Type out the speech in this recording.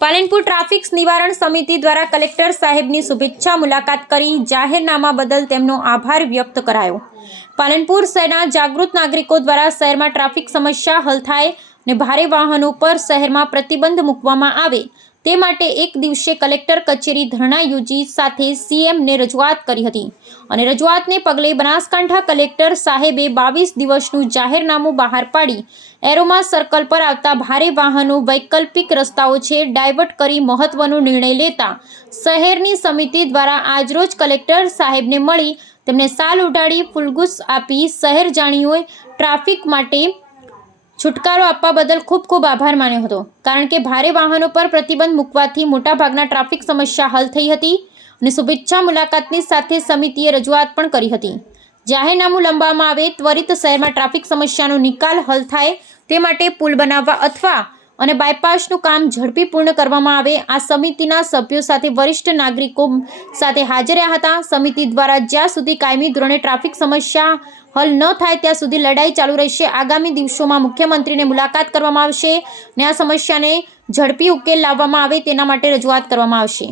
Palanpur traffic નિવારણ સમિતિ દ્વારા કલેક્ટર સાહેબની શુભેચ્છા મુલાકાત કરી જાહેરનામા બદલ તેમનો આભાર વ્યક્ત કરાયો। પાલનપુર શહેરના જાગૃત નાગરિકો દ્વારા શહેરમાં ટ્રાફિક સમસ્યા હલ થાય અને ભારે વાહનો પર શહેરમાં પ્રતિબંધ મૂકવામાં આવે તે માટે એક દિવસે કલેક્ટર કચેરી ધરણા યોજી સાથે સીએમને રજૂઆત કરી હતી અને રજૂઆતને પગલે બનાસકાંઠા કલેક્ટર સાહેબે 22 દિવસનું જાહેરનામું બહાર પાડી એરોમા સર્કલ પર આવતા ભારે વાહનો વૈકલ્પિક રસ્તાઓ છે ડાયવર્ટ કરી મહત્વનો નિર્ણય લેતા શહેરની સમિતિ દ્વારા આજરોજ કલેક્ટર સાહેબને મળી તેમને સાલ ઉડાડી ફૂલગુચ્છ આપી શહેર જાણીઓએ ટ્રાફિક માટે છુટકારો આપવા બદલ ખૂબ ખૂબ આભાર માન્યો હતો, કારણ કે ભારે વાહનો પર પ્રતિબંધ મૂકવાથી મોટાભાગના ટ્રાફિક સમસ્યા હલ થઈ હતી અને શુભેચ્છા મુલાકાતની સાથે સમિતિએ રજૂઆત પણ કરી હતી। જાહેરનામું લંબાવવામાં આવે ત્વરિત શહેરમાં ટ્રાફિક સમસ્યાનો નિકાલ હલ થાય તે માટે પુલ બનાવવા અથવા અને બાયપાસનું કામ ઝડપી પૂર્ણ કરવામાં આવે। આ સમિતિના સભ્યો સાથે વરિષ્ઠ નાગરિકો સાથે હાજર રહ્યા હતા। સમિતિ દ્વારા જ્યાં સુધી કાયમી ધોરણે ટ્રાફિક સમસ્યા હલ ન થાય ત્યાં સુધી લડાઈ ચાલુ રહેશે। આગામી દિવસોમાં મુખ્યમંત્રીને મુલાકાત કરવામાં આવશે અને આ સમસ્યાને ઝડપી ઉકેલ લાવવામાં આવે તેના માટે રજૂઆત કરવામાં આવશે।